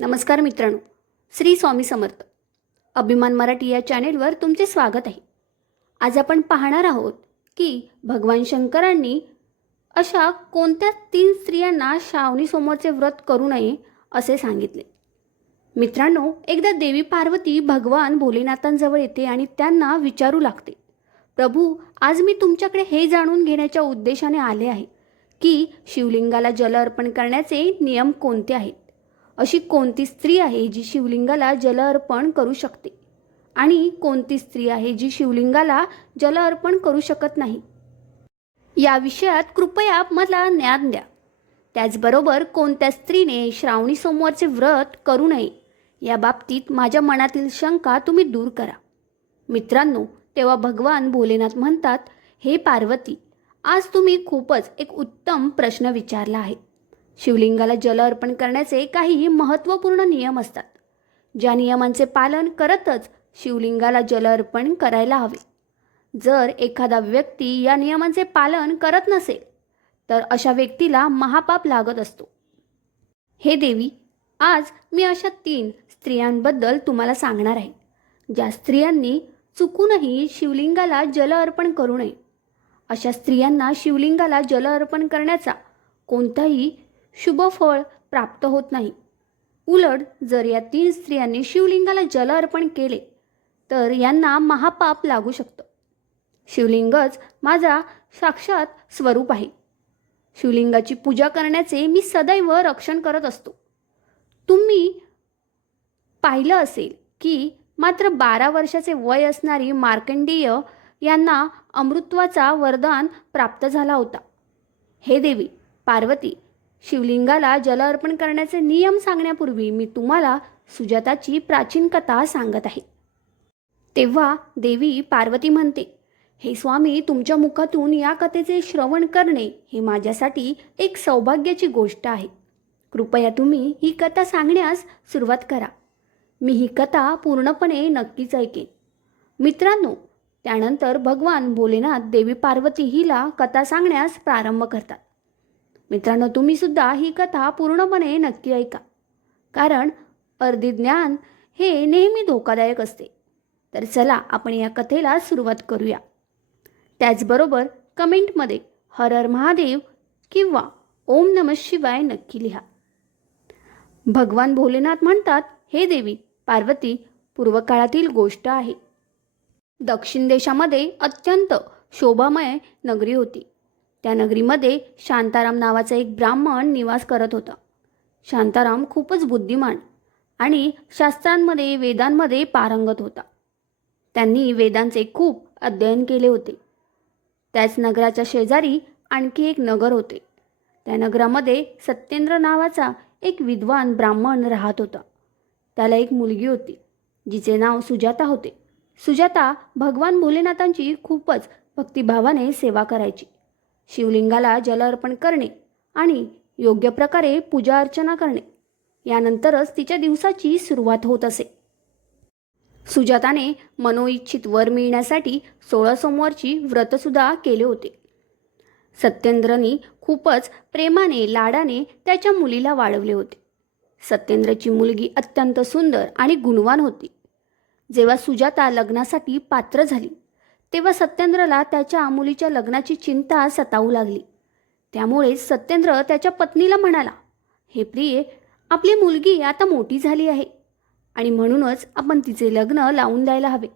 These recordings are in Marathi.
नमस्कार मित्रांनो श्री स्वामी समर्थ. अभिमान मराठी या चॅनेलवर तुमचे स्वागत आहे. आज आपण पाहणार आहोत की भगवान शंकरांनी अशा कोणत्या तीन स्त्रियांना श्रावणीसमोरचे व्रत करू नये असे सांगितले. मित्रांनो एकदा देवी पार्वती भगवान भोलेनाथांजवळ येते आणि त्यांना विचारू लागते प्रभू आज मी तुमच्याकडे हे जाणून घेण्याच्या उद्देशाने आले आहे की शिवलिंगाला जल अर्पण करण्याचे नियम कोणते आहेत? अशी कोणती स्त्री आहे जी शिवलिंगाला जल अर्पण करू शकते? आणि कोणती स्त्री आहे जी शिवलिंगाला जल अर्पण करू शकत नाही? या विषयात कृपया मला ज्ञान द्या. त्याचबरोबर कोणत्या स्त्रीने श्रावणी सोमवारचे व्रत करू नये या बाबतीत माझ्या मनातील शंका तुम्ही दूर करा. मित्रांनो तेव्हा भगवान भोलेनाथ म्हणतात हे पार्वती आज तुम्ही खूपच एक उत्तम प्रश्न विचारला आहे. शिवलिंगाला जल अर्पण करण्याचे काही महत्त्वपूर्ण नियम असतात. ज्या नियमांचे पालन करतच शिवलिंगाला जल अर्पण करायला हवे. जर एखादा व्यक्ती या नियमांचे पालन करत नसेल तर अशा व्यक्तीला महापाप लागत असतो. हे देवी आज मी अशा तीन स्त्रियांबद्दल तुम्हाला सांगणार आहे. ज्या स्त्रियांनी चुकूनही शिवलिंगाला जल अर्पण करू नये. अशा स्त्रियांना शिवलिंगाला जल अर्पण करण्याचा कोणताही शुभ फळ प्राप्त होत नाही. उलट जर या तीन स्त्रियांनी शिवलिंगाला जल अर्पण केले तर यांना महापाप लागू शकतं. शिवलिंगच माझा साक्षात स्वरूप आहे. शिवलिंगाची पूजा करण्याचे मी सदैव रक्षण करत असतो. तुम्ही पाहिलं असेल की मात्र बारा वर्षाचे वय असणारी मार्कंडेय यांना अमृत्वाचा वरदान प्राप्त झाला होता. हे देवी पार्वती शिवलिंगाला जल अर्पण करण्याचे नियम सांगण्यापूर्वी मी तुम्हाला सुजाताची प्राचीन कथा सांगत आहे. तेव्हा देवी पार्वती म्हणते हे स्वामी तुमच्या मुखातून या कथेचे श्रवण करणे हे माझ्यासाठी एक सौभाग्याची गोष्ट आहे. कृपया तुम्ही ही कथा सांगण्यास सुरुवात करा. मी ही कथा पूर्णपणे नक्कीच ऐकेन. मित्रांनो त्यानंतर भगवान भोलेनाथ देवी पार्वती हिला कथा सांगण्यास प्रारंभ करतात. मित्रांनो तुम्हीसुद्धा ही कथा पूर्णपणे नक्की ऐका. कारण अर्धी ज्ञान हे नेहमी धोकादायक असते. तर चला आपण या कथेला सुरुवात करूया. त्याचबरोबर कमेंटमध्ये हर हर महादेव किंवा ओम नम शिवाय नक्की लिहा. भगवान भोलेनाथ म्हणतात हे देवी पार्वती पूर्वकाळातील गोष्ट आहे. दक्षिण देशामध्ये अत्यंत शोभामय नगरी होती. त्या नगरीमध्ये शांताराम नावाचा एक ब्राह्मण निवास करत होता. शांताराम खूपच बुद्धिमान आणि शास्त्रांमध्ये वेदांमध्ये पारंगत होता. त्यांनी वेदांचे खूप अध्ययन केले होते. त्याच नगराच्या शेजारी आणखी एक नगर होते. त्या नगरामध्ये सत्येंद्र नावाचा एक विद्वान ब्राह्मण राहत होता. त्याला एक मुलगी होती जिचे नाव सुजाता होते. सुजाता भगवान भोलेनाथांची खूपच भक्तिभावाने सेवा करायची. शिवलिंगाला जल अर्पण करणे आणि योग्य प्रकारे पूजा अर्चना करणे. यानंतरच तिच्या दिवसाची सुरुवात होत असे. सुजाताने मनोइच्छित वर मिळण्यासाठी सोळा सोमवारची व्रतसुद्धा केले होते. सत्येंद्रनी खूपच प्रेमाने लाडाने त्याच्या मुलीला वाढवले होते. सत्येंद्रची मुलगी अत्यंत सुंदर आणि गुणवान होती. जेव्हा सुजाता लग्नासाठी पात्र झाली तेव्हा सत्येंद्रला त्याच्या मुलीच्या लग्नाची चिंता सतावू लागली. त्यामुळे सत्येंद्र त्याच्या पत्नीला म्हणाला हे प्रिये आपली मुलगी आता मोठी झाली आहे आणि म्हणूनच आपण तिचे लग्न लावून द्यायला हवे.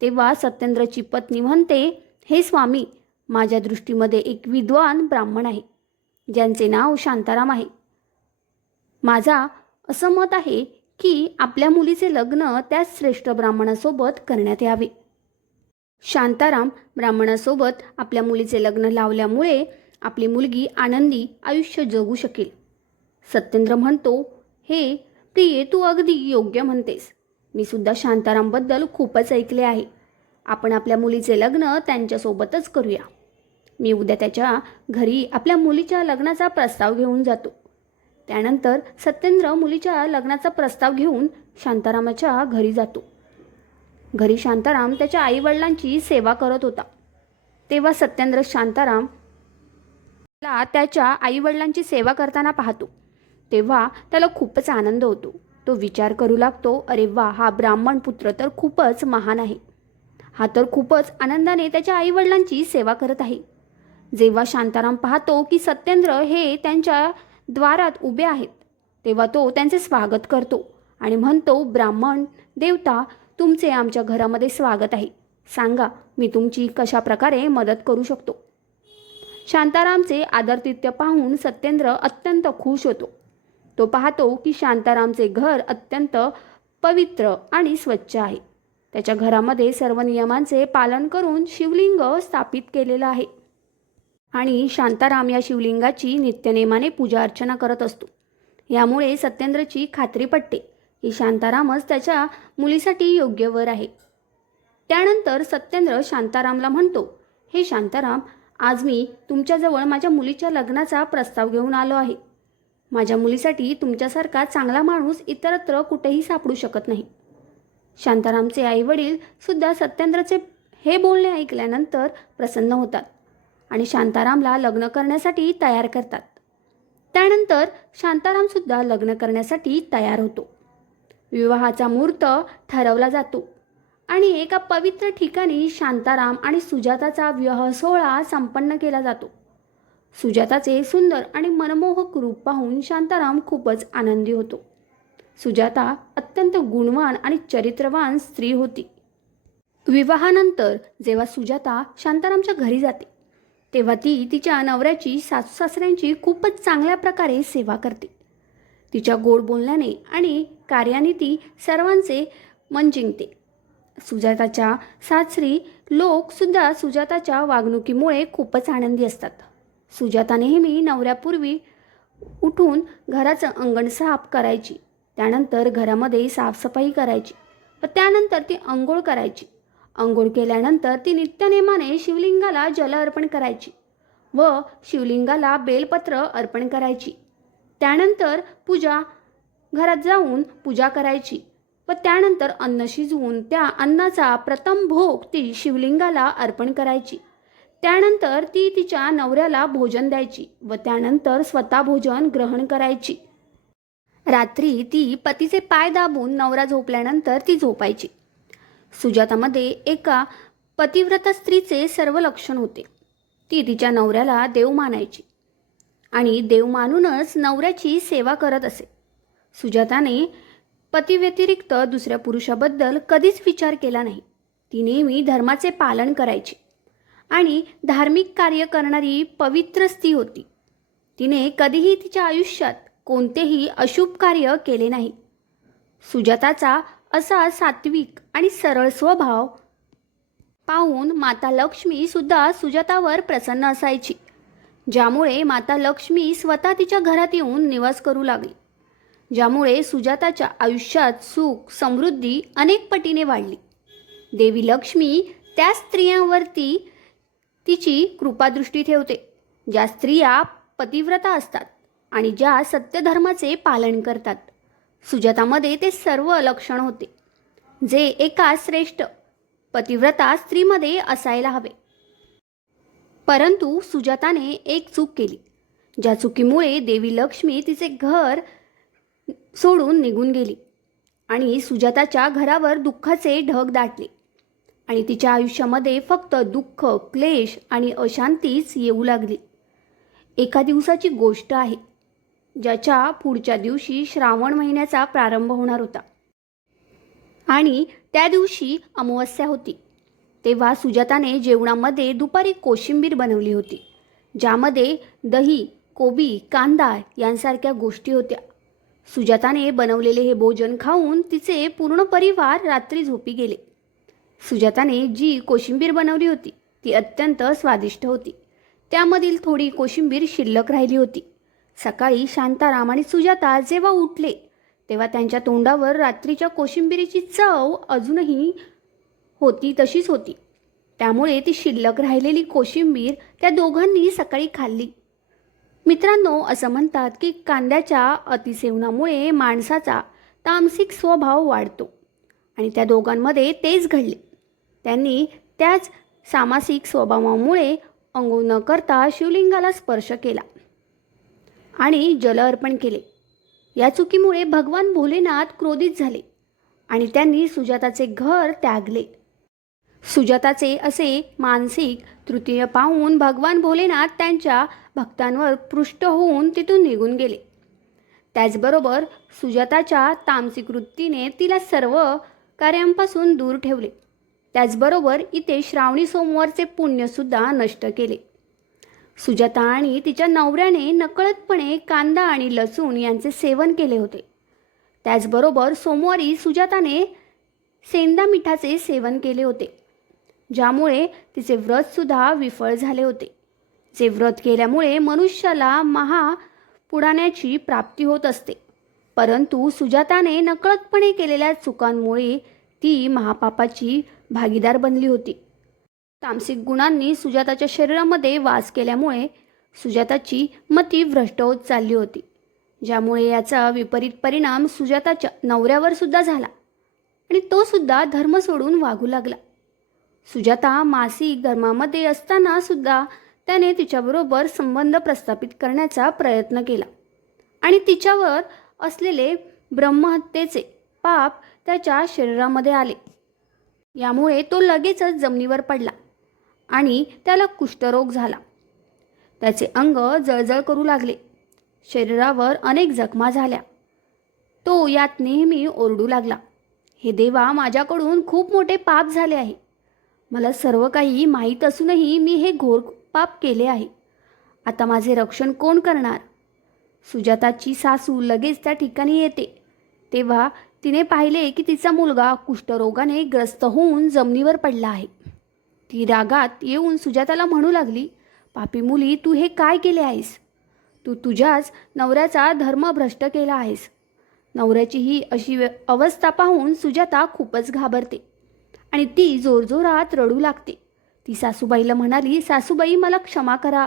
तेव्हा सत्येंद्रची पत्नी म्हणते हे स्वामी माझ्या दृष्टीमध्ये एक विद्वान ब्राह्मण आहे ज्यांचे नाव शांताराम आहे. माझा असं मत आहे की आपल्या मुलीचे लग्न त्याच श्रेष्ठ ब्राह्मणासोबत करण्यात यावे. शांताराम ब्राह्मणासोबत आपल्या मुलीचे लग्न लावल्यामुळे आपली मुलगी आनंदी आयुष्य जगू शकेल. सत्येंद्र म्हणतो हे प्रिये तू अगदी योग्य म्हणतेस. मी सुद्धा शांतारामबद्दल खूपच ऐकले आहे. आपण आपल्या मुलीचे लग्न त्यांच्यासोबतच करूया. मी उद्या त्याच्या घरी आपल्या मुलीच्या लग्नाचा प्रस्ताव घेऊन जातो. त्यानंतर सत्येंद्र मुलीच्या लग्नाचा प्रस्ताव घेऊन शांतारामाच्या घरी जातो. घरी शांताराम त्याच्या आईवडिलांची सेवा करत होता. तेव्हा सत्येंद्र शांताराम ला त्याच्या आईवडिलांची सेवा करताना पाहतो. तेव्हा त्याला खूपच आनंद होतो. तो विचार करू लागतो अरे वा हा ब्राह्मण पुत्र तर खूपच महान आहे. हा तर खूपच आनंदाने त्याच्या आईवडिलांची सेवा करत आहे. जेव्हा शांताराम पाहतो की सत्येंद्र हे त्यांच्या द्वारात उभे आहेत तेव्हा तो त्यांचे स्वागत करतो आणि म्हणतो ब्राह्मण देवता तुमचे आमच्या घरामध्ये स्वागत आहे. सांगा मी तुमची कशा प्रकारे मदत करू शकतो? शांतारामचे आदरतिथ्य पाहून सत्येंद्र अत्यंत खुश होतो. तो पाहतो की शांतारामचे घर अत्यंत पवित्र आणि स्वच्छ आहे. त्याच्या घरामध्ये सर्व नियमांचे पालन करून शिवलिंग स्थापित केलेलं आहे. आणि शांताराम या शिवलिंगाची नित्यनेमाने पूजा अर्चना करत असतो. यामुळे सत्येंद्रची खात्री पटते. ही शांतारामच त्याच्या मुलीसाठी योग्य वर आहे. त्यानंतर सत्येंद्र शांतारामला म्हणतो हे शांताराम आज मी तुमच्याजवळ माझ्या मुलीच्या लग्नाचा प्रस्ताव घेऊन आलो आहे. माझ्या मुलीसाठी तुमच्यासारखा चांगला माणूस इतरत्र कुठेही सापडू शकत नाही. शांतारामचे आईवडील सुद्धा सत्येंद्रचे हे बोलणे ऐकल्यानंतर प्रसन्न होतात आणि शांतारामला लग्न करण्यासाठी तयार करतात. त्यानंतर शांतारामसुद्धा लग्न करण्यासाठी तयार होतो. विवाहाचा मुहूर्त ठरवला जातो. आणि एका पवित्र ठिकाणी शांताराम आणि सुजाताचा विवाह सोहळा संपन्न केला जातो. सुजाताचे सुंदर आणि मनमोहक रूप पाहून शांताराम खूपच आनंदी होतो. सुजाता अत्यंत गुणवान आणि चरित्रवान स्त्री होती. विवाहानंतर जेव्हा सुजाता शांतारामच्या घरी जाते तेव्हा ती तिच्या नवऱ्याची सासू सासऱ्यांची खूपच चांगल्या प्रकारे सेवा करते. तिच्या गोड बोलण्याने आणि कार्याने ती सर्वांचे मन जिंकते. सुजाताच्या सासरी लोकसुद्धा सुजाताच्या वागणुकीमुळे खूपच आनंदी असतात. सुजाता नेहमी नवऱ्यापूर्वी उठून घराचं अंगण साफ करायची त्यानंतर घरामध्ये साफसफाई करायची व त्यानंतर ती अंघोळ करायची. अंघोळ केल्यानंतर ती नित्यनेमाने शिवलिंगाला जल अर्पण करायची व शिवलिंगाला बेलपत्र अर्पण करायची. त्यानंतर पूजा घरात जाऊन पूजा करायची. व त्यानंतर अन्न शिजवून त्या अन्नाचा प्रथम भोग ती शिवलिंगाला अर्पण करायची. त्यानंतर ती तिच्या नवऱ्याला भोजन द्यायची व त्यानंतर स्वतः भोजन ग्रहण करायची. रात्री ती पतीचे पाय दाबून नवरा झोपल्यानंतर ती झोपायची. सुजातामध्ये एका पतिव्रत स्त्रीचे सर्व लक्षण होते. ती तिच्या नवऱ्याला देव मानायची. आणि देव मानूनच नवऱ्याची सेवा करत असे. सुजाताने पतीव्यतिरिक्त दुसऱ्या पुरुषाबद्दल कधीच विचार केला नाही. ती नेहमी धर्माचे पालन करायची आणि धार्मिक कार्य करणारी पवित्र स्त्री होती. तिने कधीही तिच्या आयुष्यात कोणतेही अशुभ कार्य केले नाही. सुजाताचा असा सात्विक आणि सरळ स्वभाव पाहून माता लक्ष्मी सुद्धा सुजातावर प्रसन्न असायची ज्यामुळे माता लक्ष्मी स्वतः तिच्या घरात येऊन निवास करू लागली. ज्यामुळे सुजाताच्या आयुष्यात सुख समृद्धी अनेक पटीने वाढली. देवी लक्ष्मी त्या स्त्रियांवरती तिची कृपादृष्टी ठेवते ज्या स्त्रिया पतिव्रता असतात आणि ज्या सत्यधर्माचे पालन करतात. सुजातामध्ये ते सर्व लक्षण होते जे एका श्रेष्ठ पतिव्रता स्त्रीमध्ये असायला हवे. परंतु सुजाताने एक चूक केली ज्या चुकीमुळे देवी लक्ष्मी तिचे घर सोडून निघून गेली आणि सुजाताच्या घरावर दुःखाचे ढग दाटले. आणि तिच्या आयुष्यामध्ये फक्त दुःख क्लेश आणि अशांतीच येऊ लागली. एका दिवसाची गोष्ट आहे ज्याच्या पुढच्या दिवशी श्रावण महिन्याचा प्रारंभ होणार होता. आणि त्या दिवशी अमावस्या होती तेव्हा सुजाताने जेवणामध्ये दुपारी कोशिंबीर बनवली होती ज्यामध्ये दही कोबी कांदा यांसारख्या गोष्टी होत्या. सुजाताने बनवलेले हे भोजन खाऊन तिचे पूर्ण परिवार रात्री झोपी गेले. सुजाताने जी कोशिंबीर बनवली होती ती अत्यंत स्वादिष्ट होती. त्यामधील थोडी कोशिंबीर शिल्लक राहिली होती. सकाळी शांताराम आणि सुजाता जेव्हा उठले तेव्हा त्यांच्या तोंडावर रात्रीच्या कोशिंबिरीची चव अजूनही होती तशीच होती. त्यामुळे ती शिल्लक राहिलेली कोशिंबीर त्या दोघांनी सकाळी खाल्ली. मित्रांनो असं म्हणतात की कांद्याच्या अतिसेवनामुळे माणसाचा तामसिक स्वभाव वाढतो आणि त्या दोघांमध्ये तेच घडले. त्यांनी त्याच सामासिक स्वभावामुळे अंगो न करता शिवलिंगाला स्पर्श केला आणि जल अर्पण केले. या चुकीमुळे भगवान भोलेनाथ क्रोधित झाले आणि त्यांनी सुजाताचे घर त्यागले. सुजाताचे असे मानसिक तृतीय पाहून भगवान भोलेनाथ त्यांच्या भक्तांवर पृष्ठ होऊन तिथून निघून गेले. त्याचबरोबर सुजाताच्या तामसिक वृत्तीने तिला सर्व कार्यांपासून दूर ठेवले. त्याचबरोबर इथे श्रावणी सोमवारचे पुण्यसुद्धा नष्ट केले. सुजाता आणि तिच्या नवऱ्याने नकळतपणे कांदा आणि लसूण यांचे सेवन केले होते. त्याचबरोबर सोमवारी सुजाताने सेंदा मिठाचे सेवन केले होते. ज्यामुळे तिचे व्रतसुद्धा विफळ झाले होते. जे व्रत केल्यामुळे मनुष्याला महा पुराण्याची प्राप्ती होत असते. परंतु सुजाताने नकळतपणे केलेल्या चुकांमुळे ती महापापाची भागीदार बनली होती. तामसिक गुणांनी सुजाताच्या शरीरामध्ये वास केल्यामुळे सुजाताची मती भ्रष्ट होत चालली होती. ज्यामुळे याचा विपरीत परिणाम सुजाताच्या नवऱ्यावर सुद्धा झाला आणि तो सुद्धा धर्म सोडून वागू लागला. सुजाता मासिक धर्मामध्ये असताना सुद्धा त्याने तिच्याबरोबर संबंध प्रस्थापित करण्याचा प्रयत्न केला. आणि तिच्यावर असलेले ब्रह्महत्येचे पाप त्याच्या शरीरामध्ये आले. यामुळे तो लगेचच जमिनीवर पडला आणि त्याला कुष्ठरोग झाला. त्याचे अंग जळजळ करू लागले. शरीरावर अनेक जखमा झाल्या. तो यात नेहमी ओरडू लागला. हे देवा माझ्याकडून खूप मोठे पाप झाले आहे. मला सर्व काही माहीत असूनही मी हे घोर पाप केले आहे. आता माझे रक्षण कोण करणार? सुजाताची सासू लगेच त्या ठिकाणी येते. तेव्हा तिने पाहिले की तिचा मुलगा कुष्ठरोगाने ग्रस्त होऊन जमिनीवर पडला आहे. ती रागात येऊन सुजाताला म्हणू लागली पापी मुली तू हे काय केले आहेस? तू तुझ्याच नवऱ्याचा धर्म भ्रष्ट केला आहेस. नवऱ्याची ही अशी अवस्था पाहून सुजाता खूपच घाबरते. आणि ती जोरजोरात रडू लागते. ती सासूबाईला म्हणाली सासूबाई मला क्षमा करा.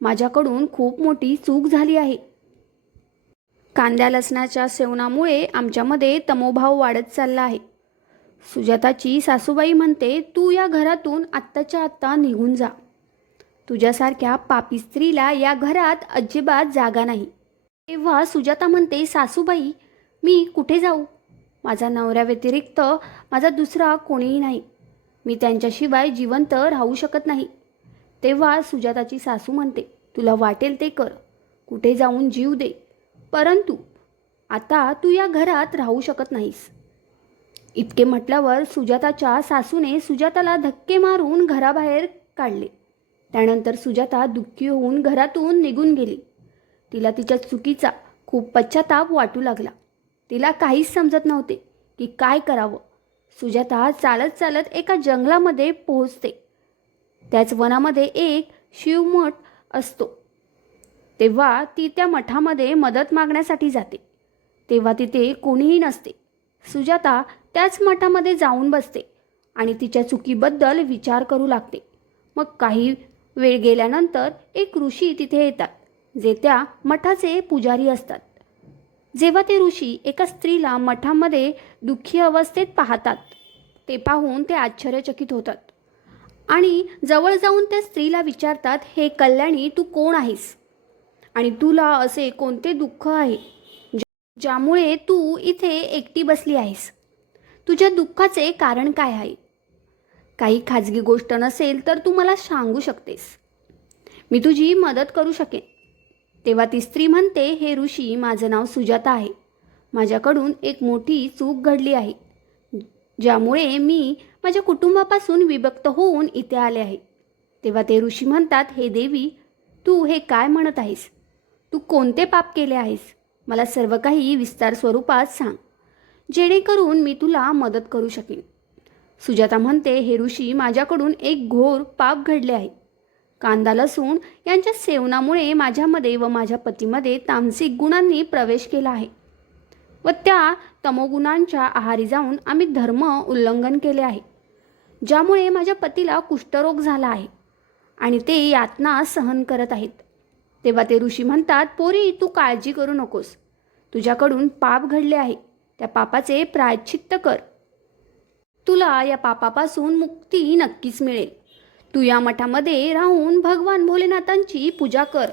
माझ्याकडून खूप मोठी चूक झाली आहे. कांद्या लसणाच्या सेवनामुळे आमच्यामध्ये तमोभाव वाढत चालला आहे. सुजाताची सासूबाई म्हणते तू या घरातून आत्ताच्या आत्ता निघून जा. तुझ्यासारख्या पापी स्त्रीला या घरात अजिबात जागा नाही. तेव्हा सुजाता म्हणते सासूबाई मी कुठे जाऊ? माझा नवऱ्याव्यतिरिक्त माझा दुसरा कोणीही नाही. मी त्यांच्याशिवाय जिवंत राहू शकत नाही. तेव्हा सुजाताची सासू म्हणते तुला वाटेल ते कर. कुठे जाऊन जीव दे. परंतु आता तू या घरात राहू शकत नाहीस. इतके म्हटल्यावर सुजाताच्या सासूने सुजाताला धक्के मारून घराबाहेर काढले. त्यानंतर सुजाता दुःखी होऊन घरातून निघून गेली. तिला तिच्या चुकीचा खूप पश्चाताप वाटू लागला. तिला काहीच समजत नव्हते की काय करावं. सुजाता चालत चालत एका जंगलामध्ये पोहोचते. त्याच वनामध्ये एक शिवमठ असतो. तेव्हा ती त्या मठामध्ये मदत मागण्यासाठी जाते. तेव्हा तिथे कोणीही नसते. सुजाता त्याच मठामध्ये जाऊन बसते आणि तिच्या चुकीबद्दल विचार करू लागते. मग काही वेळ गेल्यानंतर एक ऋषी तिथे येतात जे त्या मठाचे पुजारी असतात. जेव्हा ते ऋषी एका स्त्रीला मठामध्ये दुःखी अवस्थेत पाहतात ते पाहून ते आश्चर्यचकित होतात. आणि जवळ जाऊन त्या स्त्रीला विचारतात हे कल्याणी तू कोण आहेस? आणि तुला असे कोणते दुःख आहे? ज्या- ज्यामुळे तू इथे एकटी बसली आहेस? तुझ्या दुःखाचे कारण काय आहे? काही खाजगी गोष्ट नसेल तर तू मला सांगू शकतेस. मी तुझी मदत करू शकेन. तेव्हा ती स्त्री म्हणते हे ऋषी माझं नाव सुजाता आहे. माझ्याकडून एक मोठी चूक घडली आहे ज्यामुळे मी माझ्या कुटुंबापासून विभक्त होऊन इथे आले आहे. तेव्हा ते ऋषी म्हणतात हे देवी तू हे काय म्हणत आहेस? तू कोणते पाप केले आहेस? मला सर्व काही विस्तार स्वरूपात सांग. जेणेकरून मी तुला मदत करू शकेन. सुजाता म्हणते हे ऋषी माझ्याकडून एक घोर पाप घडले आहे. कांदा लसूण यांच्या सेवनामुळे माझ्यामध्ये व माझ्या पतीमध्ये तामसिक गुणांनी प्रवेश केला आहे. व त्या तमोगुणांच्या आहारी जाऊन आम्ही धर्म उल्लंघन केले आहे ज्यामुळे माझ्या पतीला कुष्ठरोग झाला आहे आणि ते यातना सहन करत आहेत. तेव्हा ते ऋषी म्हणतात पोरी तू काळजी करू नकोस. तुझ्याकडून पाप घडले आहे. त्या पापाचे प्रायश्चित्त कर. तुला या पापापासून मुक्ती नक्कीच मिळेल. तू या मठामध्ये राहून भगवान भोलेनाथांची पूजा कर.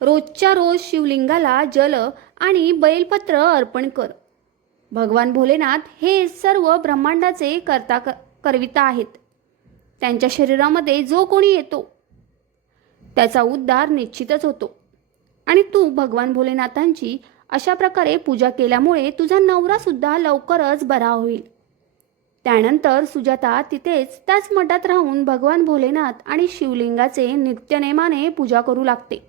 रोजच्या रोज शिवलिंगाला जल आणि बैलपत्र अर्पण कर. भगवान भोलेनाथ हे सर्व ब्रह्मांडाचे कर्ता क करविता आहेत. त्यांच्या शरीरामध्ये जो कोणी येतो त्याचा उद्धार निश्चितच होतो. आणि तू भगवान भोलेनाथांची अशा प्रकारे पूजा केल्यामुळे तुझा नवरासुद्धा लवकरच बरा होईल. त्यानंतर सुजाता तिथेच त्याच मठात राहून भगवान भोलेनाथ आणि शिवलिंगाचे नित्यनेमाने पूजा करू लागते.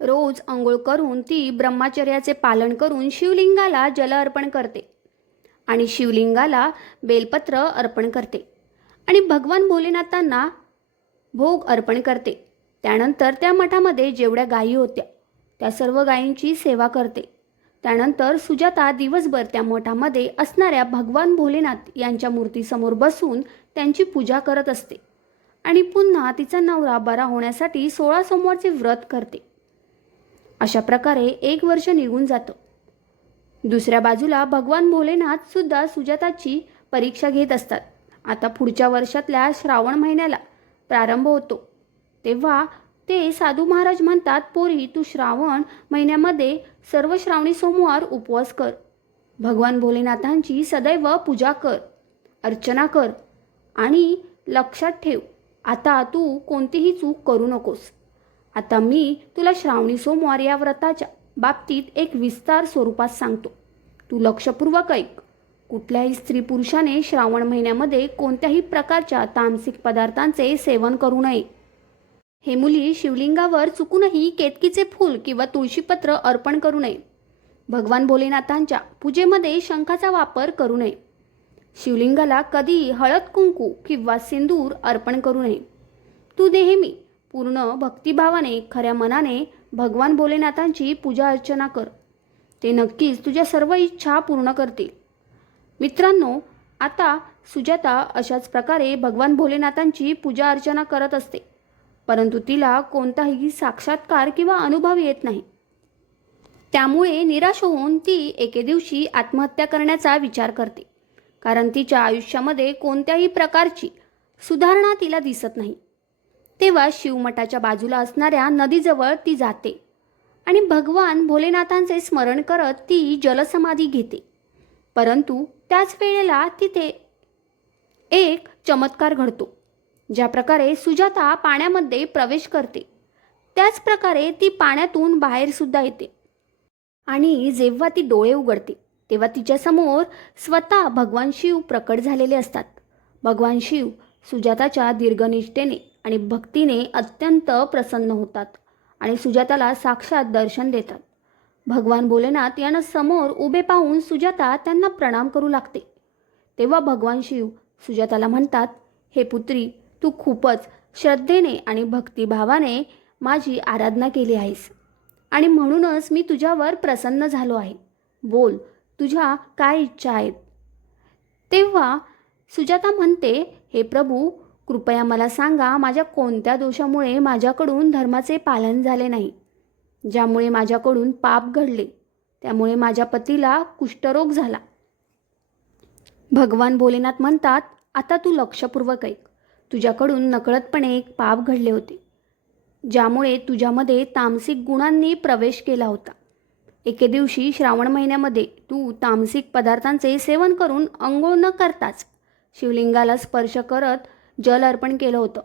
रोज आंघोळ करून ती ब्रह्मचर्याचे पालन करून शिवलिंगाला जल अर्पण करते आणि शिवलिंगाला बेलपत्र अर्पण करते आणि भगवान भोलेनाथांना भोग अर्पण करते. त्यानंतर त्या मठामध्ये जेवढ्या गायी होत्या त्या सर्व गायींची सेवा करते. त्यानंतर सुजाता दिवसभर त्या मठामध्ये असणाऱ्या भगवान भोलेनाथ यांच्या मूर्तीसमोर बसून त्यांची पूजा करत असते आणि पुन्हा तिचा नवरा बरा होण्यासाठी सोळा सोमवारचे व्रत करते. अशा प्रकारे एक वर्ष निघून जातं. दुसऱ्या बाजूला भगवान भोलेनाथ सुद्धा सुजाताची परीक्षा घेत असतात. आता पुढच्या वर्षातल्या श्रावण महिन्याला प्रारंभ होतो. तेव्हा ते साधू महाराज म्हणतात पोरी तू श्रावण महिन्यामध्ये सर्व श्रावणी सोमवार उपवास कर. भगवान भोलेनाथांची सदैव पूजा कर अर्चना कर आणि लक्षात ठेव आता तू कोणतीही चूक करू नकोस. आता मी तुला श्रावणी सोमवार या व्रताच्या बाबतीत एक विस्तार स्वरूपात सांगतो. तू लक्षपूर्वक ऐक. कुठल्याही स्त्री पुरुषाने श्रावण महिन्यामध्ये कोणत्याही प्रकारच्या तामसिक पदार्थांचे सेवन करू नये. हे मुली शिवलिंगावर चुकूनही केतकीचे फूल किंवा तुळशीपत्र अर्पण करू नये. भगवान भोलेनाथांच्या पूजेमध्ये शंखाचा वापर करू नये. शिवलिंगाला कधीही हळद कुंकू किंवा सिंदूर अर्पण करू नये. तू नेहमी पूर्ण भक्तिभावाने खऱ्या मनाने भगवान भोलेनाथांची पूजा अर्चना कर. ते नक्कीच तुझ्या सर्व इच्छा पूर्ण करतील. मित्रांनो आता सुजाता अशाच प्रकारे भगवान भोलेनाथांची पूजा अर्चना करत असते. परंतु तिला कोणताही साक्षात्कार किंवा अनुभव येत नाही. त्यामुळे निराश होऊन ती एके दिवशी आत्महत्या करण्याचा विचार करते. कारण तिच्या आयुष्यामध्ये कोणत्याही प्रकारची सुधारणा तिला दिसत नाही. तेव्हा शिवमठाच्या बाजूला असणाऱ्या नदीजवळ ती जाते आणि भगवान भोलेनाथांचे स्मरण करत ती जलसमाधी घेते. परंतु त्याच वेळेला तिथे एक चमत्कार घडतो. ज्या प्रकारे सुजाता पाण्यामध्ये प्रवेश करते त्याच प्रकारे ती पाण्यातून बाहेर सुद्धा येते. आणि जेव्हा ती डोळे उघडते तेव्हा तिच्यासमोर स्वतः भगवान शिव प्रकट झालेले असतात. भगवान शिव सुजाताच्या दीर्घनिष्ठेने आणि भक्तीने अत्यंत प्रसन्न होतात आणि सुजाताला साक्षात दर्शन देतात. भगवान भोलेनाथ यांना समोर उभे पाहून सुजाता त्यांना प्रणाम करू लागते. तेव्हा भगवान शिव सुजाताला म्हणतात हे पुत्री तू खूपच श्रद्धेने आणि भक्तिभावाने माझी आराधना केली आहेस. आणि म्हणूनच मी तुझ्यावर प्रसन्न झालो आहे. बोल तुझ्या काय इच्छा आहेत? तेव्हा सुजाता म्हणते हे प्रभू कृपया मला सांगा माझ्या कोणत्या दोषामुळे माझ्याकडून धर्माचे पालन झाले नाही ज्यामुळे माझ्याकडून पाप घडले त्यामुळे माझ्या पतीला कुष्ठरोग झाला. भगवान भोलेनाथ म्हणतात आता तू लक्षपूर्वक ऐक. तुझ्याकडून नकळतपणे एक पाप घडले होते ज्यामुळे तुझ्यामध्ये तामसिक गुणांनी प्रवेश केला होता. एके दिवशी श्रावण महिन्यामध्ये तू तामसिक पदार्थांचे सेवन करून अंघोळ न करताच शिवलिंगाला स्पर्श करत जल अर्पण केलं होतं.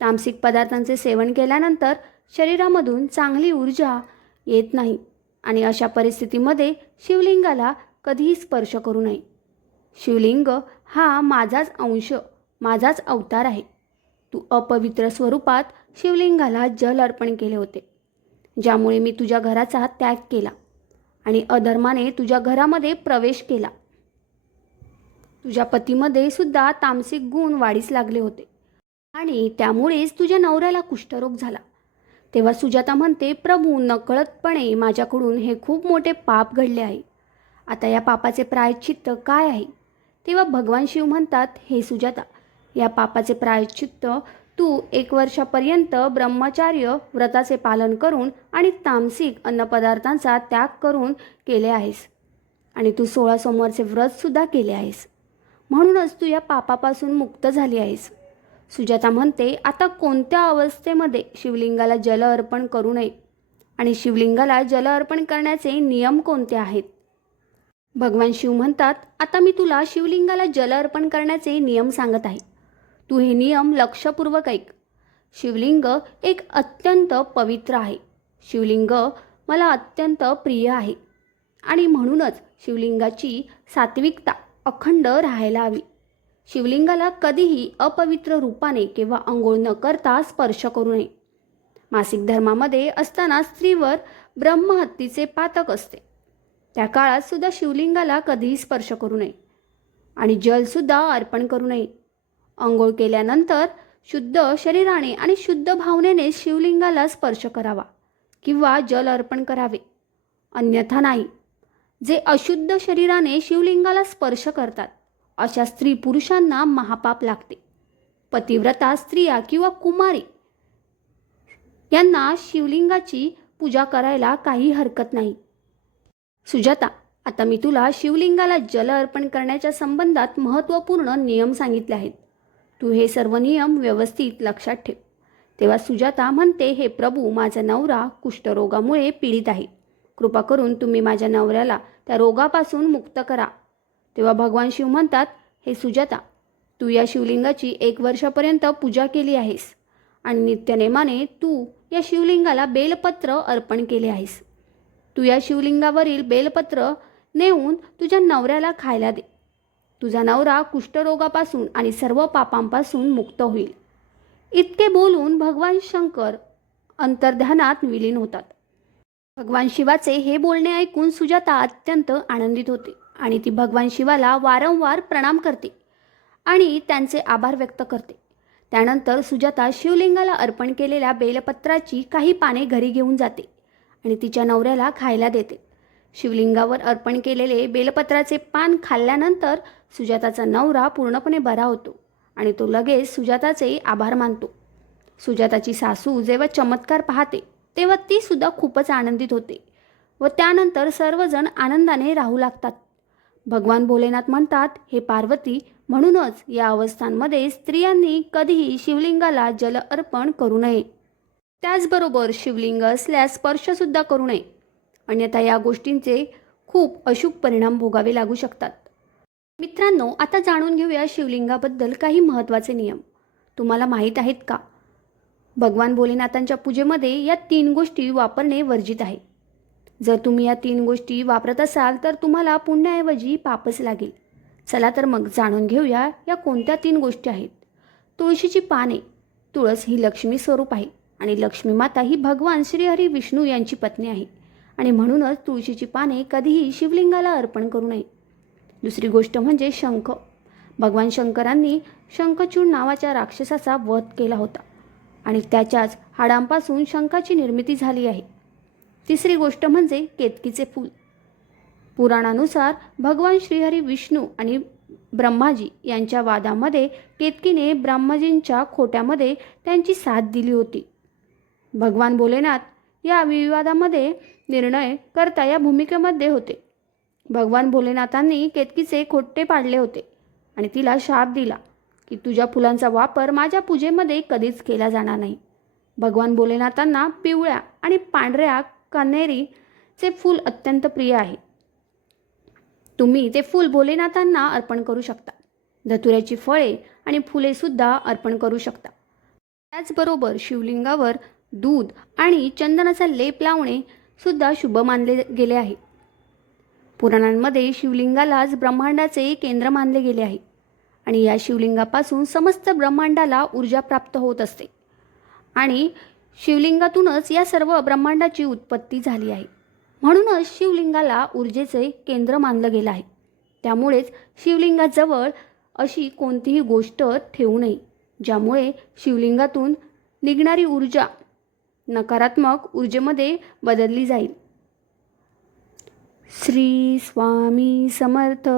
तामसिक पदार्थांचे सेवन केल्यानंतर शरीरामधून चांगली ऊर्जा येत नाही आणि अशा परिस्थितीमध्ये शिवलिंगाला कधीही स्पर्श करू नये. शिवलिंग हा माझाच अंश माझाच अवतार आहे. तू अपवित्र स्वरूपात शिवलिंगाला जल अर्पण केले होते ज्यामुळे मी तुझ्या घराचा त्याग केला आणि अधर्माने तुझ्या घरामध्ये प्रवेश केला. तुझ्या पतीमध्ये सुद्धा तामसिक गुण वाढीस लागले होते आणि त्यामुळेच तुझ्या नवऱ्याला कुष्ठरोग झाला. तेव्हा सुजाता म्हणते प्रभू नकळतपणे माझ्याकडून हे खूप मोठे पाप घडले आहे. आता या पापाचे प्रायश्चित्त काय आहे? तेव्हा भगवान शिव म्हणतात हे सुजाता या पापाचे प्रायश्चित्त तू एक वर्षापर्यंत ब्रह्मचार्य व्रताचे पालन करून आणि तामसिक अन्नपदार्थांचा त्याग करून केले आहेस. आणि तू सोळा सोमवारचे व्रतसुद्धा केले आहेस. म्हणूनच तू या पापापासून मुक्त झाली आहेस. सुजाता म्हणते आता कोणत्या अवस्थेमध्ये शिवलिंगाला जल अर्पण करू नये? आणि शिवलिंगाला जल अर्पण करण्याचे नियम कोणते आहेत? भगवान शिव म्हणतात आता मी तुला शिवलिंगाला जल अर्पण करण्याचे नियम सांगत आहे. तू हे नियम लक्षपूर्वक ऐक. शिवलिंग एक अत्यंत पवित्र आहे. शिवलिंग मला अत्यंत प्रिय आहे. आणि म्हणूनच शिवलिंगाची सात्विकता अखंड राहायला हवी. शिवलिंगाला कधीही अपवित्र रूपाने किंवा आंघोळ न करता स्पर्श करू नये. मासिक धर्मामध्ये असताना स्त्रीवर ब्रह्महत्तीचे पातक असते. त्या काळात सुद्धा शिवलिंगाला कधीही स्पर्श करू नये. आणि जलसुद्धा अर्पण करू नये. आंघोळ केल्यानंतर शुद्ध शरीराने आणि शुद्ध भावनेने शिवलिंगाला स्पर्श करावा किंवा जल अर्पण करावे. अन्यथा नाही. जे अशुद्ध शरीराने शिवलिंगाला स्पर्श करतात अशा स्त्री पुरुषांना महापाप लागते. पतिव्रता स्त्रिया किंवा कुमारी यांना शिवलिंगाची पूजा करायला काही हरकत नाही. सुजाता आता मी तुला शिवलिंगाला जल अर्पण करण्याच्या संबंधात महत्त्वपूर्ण नियम सांगितले आहेत. तू हे सर्व नियम व्यवस्थित लक्षात ठेव. तेव्हा सुजाता म्हणते हे प्रभू माझा नवरा कुष्ठरोगामुळे पीडित आहे. कृपा करून तुम्ही माझ्या नवऱ्याला त्या रोगापासून मुक्त करा. तेव्हा भगवान शिव म्हणतात हे सुजाता तू या शिवलिंगाची एक वर्षापर्यंत पूजा केली आहेस आणि नित्यनेमाने तू या शिवलिंगाला बेलपत्र अर्पण केले आहेस. तू या शिवलिंगावरील बेलपत्र नेऊन तुझ्या नवऱ्याला खायला दे. तुझा नवरा कुष्ठरोगापासून आणि सर्व पापांपासून मुक्त होईल. इतके बोलून भगवान शंकर अंतर्ध्यानात विलीन होतात. भगवान शिवाचे हे बोलणे ऐकून सुजाता अत्यंत आनंदित होते आणि ती भगवान शिवाला वारंवार प्रणाम करते आणि त्यांचे आभार व्यक्त करते. त्यानंतर सुजाता शिवलिंगाला अर्पण केलेल्या बेलपत्राची काही पाने घरी घेऊन जाते आणि तिच्या नवऱ्याला खायला देते. शिवलिंगावर अर्पण केलेले बेलपत्राचे पान खाल्ल्यानंतर सुजाताचा नवरा पूर्णपणे बरा होतो आणि तो लगेच सुजाताचे आभार मानतो. सुजाताची सासू जेव्हा चमत्कार पाहते तेव्हा ती सुद्धा खूपच आनंदित होते व त्यानंतर सर्वजण आनंदाने राहू लागतात. भगवान भोलेनाथ म्हणतात हे पार्वती म्हणूनच या अवस्थांमध्ये स्त्रियांनी कधीही शिवलिंगाला जल अर्पण करू नये. त्याचबरोबर शिवलिंग असल्यास स्पर्शसुद्धा करू नये. अन्यथा या गोष्टींचे खूप अशुभ परिणाम भोगावे लागू शकतात. मित्रांनो आता जाणून घेऊया शिवलिंगाबद्दल काही महत्त्वाचे नियम. तुम्हाला माहीत आहेत का? भगवान भोलेनाथांच्या पूजेमध्ये या तीन गोष्टी वापरणे वर्जित आहे. जर तुम्ही या तीन गोष्टी वापरत असाल तर तुम्हाला पुण्याऐवजी पापच लागेल. चला तर मग जाणून घेऊया या कोणत्या तीन गोष्टी आहेत. तुळशीची पाने तुळस ही लक्ष्मी स्वरूप आहे आणि लक्ष्मी माता ही भगवान श्रीहरी विष्णू यांची पत्नी आहे. आणि म्हणूनच तुळशीची पाने कधीही शिवलिंगाला अर्पण करू नये. दुसरी गोष्ट म्हणजे शंख. भगवान शंकरांनी शंखचूड नावाच्या राक्षसाचा वध केला होता आणि त्याच्याच हाडांपासून शंखाची निर्मिती झाली आहे. तिसरी गोष्ट म्हणजे केतकीचे फूल. पुराणानुसार भगवान श्रीहरी विष्णू आणि ब्रह्माजी यांच्या वादामध्ये केतकीने ब्रह्माजींच्या खोट्यामध्ये त्यांची साथ दिली होती. भगवान भोलेनाथ या विवादामध्ये निर्णय करता या भूमिकेमध्ये होते. भगवान भोलेनाथांनी केतकीचे खोट्टे पाडले होते आणि तिला शाप दिला की तुझ्या फुलांचा वापर माझ्या पूजेमध्ये कधीच केला जाणार नाही. भगवान भोलेनाथांना पिवळ्या आणि पांढऱ्या कन्हेरीचे फूल अत्यंत प्रिय आहे. तुम्ही ते फूल भोलेनाथांना अर्पण करू शकता. धतुऱ्याची फळे आणि फुलेसुद्धा अर्पण करू शकता. त्याचबरोबर शिवलिंगावर दूध आणि चंदनाचा लेप लावणे सुद्धा शुभ मानले गेले आहे. पुराणांमध्ये शिवलिंगालाच ब्रह्मांडाचे केंद्र मानले गेले आहे. आणि या शिवलिंगापासून समस्त ब्रह्मांडाला ऊर्जा प्राप्त होत असते. आणि शिवलिंगातूनच या सर्व ब्रह्मांडाची उत्पत्ती झाली आहे. म्हणूनच शिवलिंगाला ऊर्जेचे केंद्र मानलं गेलं आहे. त्यामुळेच शिवलिंगाजवळ अशी कोणतीही गोष्ट ठेवू नये ज्यामुळे शिवलिंगातून निघणारी ऊर्जा नकारात्मक ऊर्जेमध्ये बदलली जाईल. श्री स्वामी समर्थ.